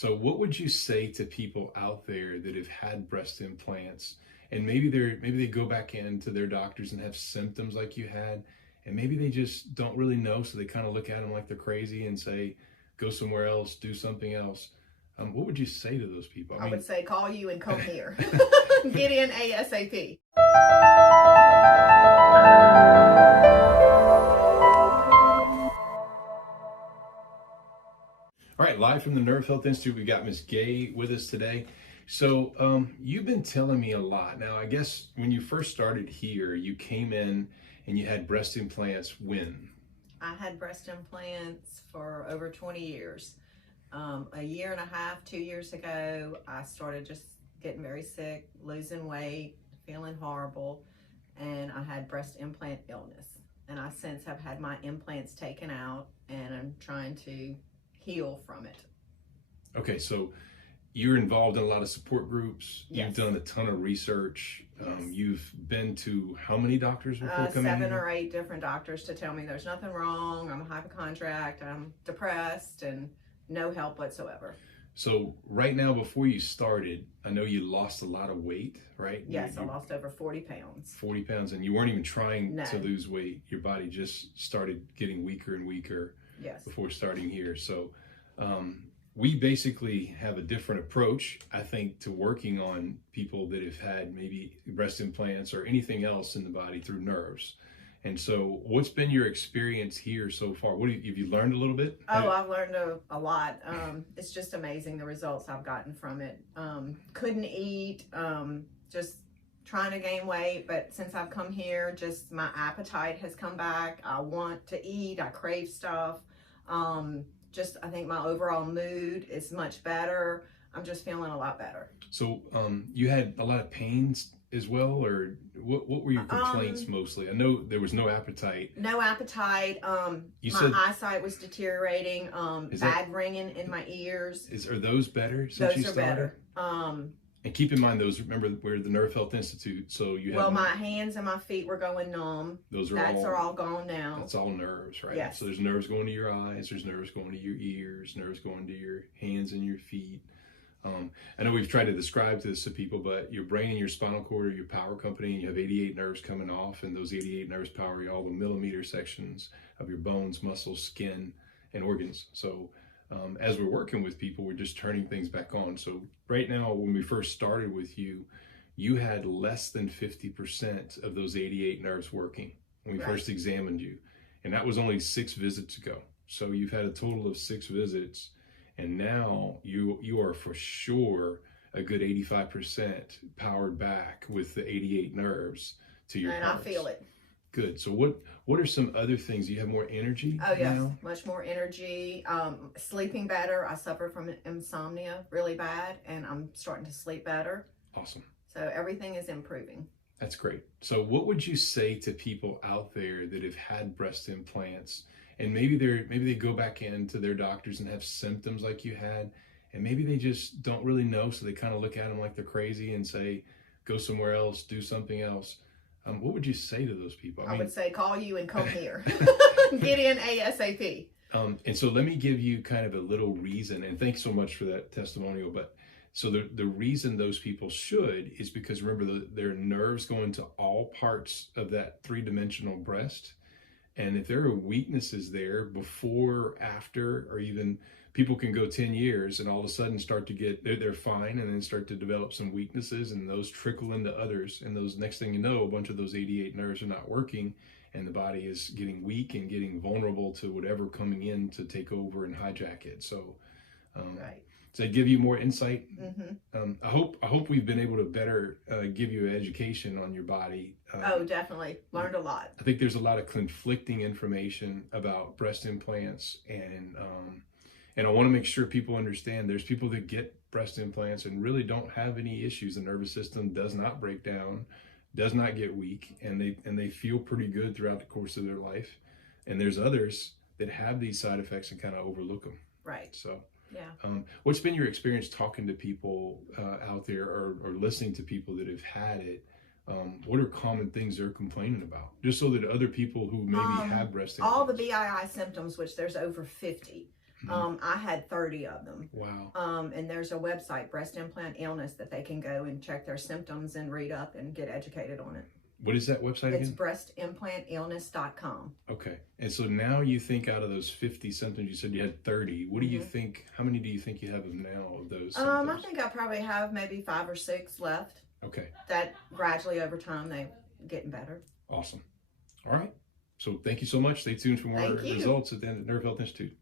So what would you say to people out there that have had breast implants and maybe they go back into their doctors and have symptoms like you had, and maybe they just don't really know, so they kind of look at them like they're crazy and say, go somewhere else, do something else. What would you say to those people? I would say call you and come here. Get in ASAP. All right, live from the Nerve Health Institute, we got Miss Gay with us today. So you've been telling me a lot. Now, I guess when you first started here, you came in and you had breast implants when? I had breast implants for over 20 years. A year and a half, 2 years ago, I started just getting very sick, losing weight, feeling horrible, and I had breast implant illness. And I since have had my implants taken out, and I'm trying to heal from it. Okay, so you're involved in a lot of support groups. Yes. You've done a ton of research. Yes. You've been to how many doctors before coming 7 here? or 8 different doctors to tell me there's nothing wrong, I'm a hypochondriac, I'm depressed, and no help whatsoever. So right now, before you started, I know you lost a lot of weight, right? Yes, I lost over 40 pounds. 40 pounds, and you weren't even trying No. to lose weight. Your body just started getting weaker and weaker. Yes. Before starting here. So we basically have a different approach, I think, to working on people that have had maybe breast implants or anything else in the body through nerves. And so what's been your experience here so far? Have you learned a little bit? Oh, I've learned a lot. It's just amazing the results I've gotten from it. Couldn't eat, just trying to gain weight, but since I've come here, just my appetite has come back. I want to eat, I crave stuff. Just I think my overall mood is much better. I'm just feeling a lot better. So you had a lot of pains as well, or what were your complaints mostly? I know there was no appetite. No appetite. My eyesight was deteriorating. Bad ringing in my ears. Are those better since you started? Better. And keep in mind, remember, we're the Nerve Health Institute, so you have... Well, my hands and my feet were going numb. Those are all gone now. That's all nerves, right? Yes. So there's nerves going to your eyes, there's nerves going to your ears, nerves going to your hands and your feet. I know we've tried to describe this to people, but your brain and your spinal cord are your power company, and you have 88 nerves coming off, and those 88 nerves power all the millimeter sections of your bones, muscles, skin, and organs. So as we're working with people, we're just turning things back on. So right now, when we first started with you, you had less than 50% of those 88 nerves working when we first examined you. And that was only 6 visits ago. So you've had a total of 6 visits. And now you are for sure a good 85% powered back with the 88 nerves to your parts. I feel it. Good. So what are some other things? You have more energy? Oh yes, now? Much more energy. Sleeping better. I suffer from insomnia really bad, and I'm starting to sleep better. Awesome. So everything is improving. That's great. So what would you say to people out there that have had breast implants, and maybe they go back into their doctors and have symptoms like you had, and maybe they just don't really know, so they kind of look at them like they're crazy and say, go somewhere else, do something else. What would you say to those people? I would say call you and come here. Get in ASAP. And so let me give you kind of a little reason, and thanks so much for that testimonial. But so the reason those people should is because, remember, their nerves go into all parts of that 3-dimensional breast. And if there are weaknesses there before, after, or even people can go 10 years and all of a sudden start to get, they're fine, and then start to develop some weaknesses, and those trickle into others. And those, next thing you know, a bunch of those 88 nerves are not working, and the body is getting weak and getting vulnerable to whatever coming in to take over and hijack it. So, does that give you more insight? Mm-hmm. I hope we've been able to better give you an education on your body. Oh, definitely. Learned a lot. I think there's a lot of conflicting information about breast implants, and I want to make sure people understand there's people that get breast implants and really don't have any issues. The nervous system does not break down, does not get weak, and they feel pretty good throughout the course of their life. And there's others that have these side effects and kind of overlook them. Right. So. Yeah. What's been your experience talking to people out there, or listening to people that have had it? What are common things they're complaining about? Just so that other people who maybe have breast implants. All the BII symptoms, which there's over 50. I had 30 of them. Wow. And there's a website, Breast Implant Illness, that they can go and check their symptoms and read up and get educated on it. What is that website It's again? breastimplant-illness.com. Okay. And so now you think out of those 50 symptoms, you said you had 30. What do you think, how many do you think you have now of those symptoms? I think I probably have maybe 5 or 6 left. Okay. That gradually over time, they're getting better. Awesome. All right. So thank you so much. Stay tuned for more results at the Nerve Health Institute.